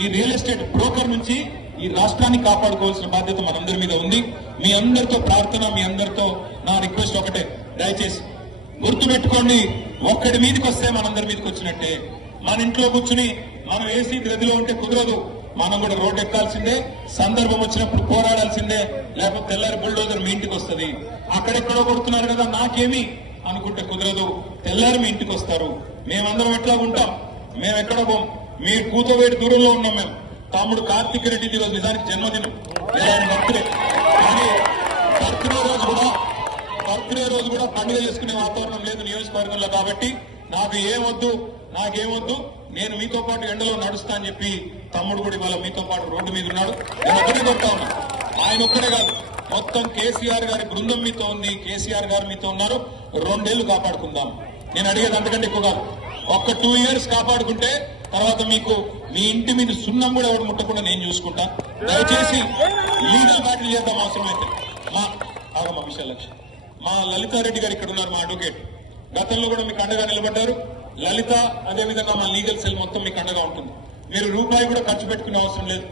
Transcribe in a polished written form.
ఈ real estate broker నుంచి ఈ రాష్ట్రాన్ని కాపాడుకోవాల్సిన బాధ్యత మనందరి మీద ఉంది. మీ అందరితో ప్రార్థన, మీ అందరితో నా రిక్వెస్ట్ ఒకటే, దయచేసి గుర్తుపెట్టుకోండి, ఒక్కడి మీదకి వస్తే మనందరి మీదకి వచ్చినట్టే. మన ఇంట్లో కూర్చుని మనం ఏసీ గదిలో ఉంటే కుదరదు, మనం కూడా రోడ్డు ఎక్కాల్సిందే, సందర్భం వచ్చినప్పుడు పోరాడాల్సిందే, లేకపోతే తెల్లారి బుల్డోజర్ మీ ఇంటికి వస్తుంది. అక్కడెక్కడో కొడుతున్నారు కదా నాకేమి అనుకుంటే కుదరదు, తెల్లారి మీ ఇంటికి వస్తారు. మేమందరం ఎట్లా ఉంటాం, మేము ఎక్కడ పోం, మీ కూతవేడి దూరంలో ఉన్నాం. మేము తమ్ముడు కార్తిక్ రెడ్డి రోజు నిజానికి జన్మదినం, బర్త్డే, కానీ బర్త్డే రోజు కూడా పండుగ చేసుకునే వాతావరణం లేదు నియోజకవర్గంలో. కాబట్టి నాకేమొద్దు, నేను మీతో పాటు ఎండలో నడుస్తా అని చెప్పి తమ్ముడు కూడా ఇవాళ మీతో పాటు రోడ్డు మీద ఉన్నాడు. నేను ఒక్కడే కొడతా ఉన్నా, ఆయన ఒక్కడే కాదు, మొత్తం కేసీఆర్ గారి బృందం మీతో ఉంది, కేసీఆర్ గారు మీతో ఉన్నారు. 2 ఏళ్లు కాపాడుకుందాం. నేను అడిగేది అంతకంటే ఎక్కువ కాదు, ఒక్క 2 years కాపాడుకుంటే తర్వాత మీకు మీ ఇంటి మీద సున్నం కూడా ఎవరు ముట్టకుండా నేను చూసుకుంటా. దయచేసి లీగల్ బ్యాటిల్ చేద్దాం అవసరమైతే. మా విశాలక్ష్మి, మా లలితారెడ్డి గారు ఇక్కడ ఉన్నారు, మా అడ్వకేట్, గతంలో కూడా మీకు అండగా నిలబడ్డారు. లలిత అదేవిధంగా మా లీగల్ సెల్ మొత్తం మీకు అండగా ఉంటుంది. మీరు రూపాయి కూడా ఖర్చు పెట్టుకునే అవసరం లేదు.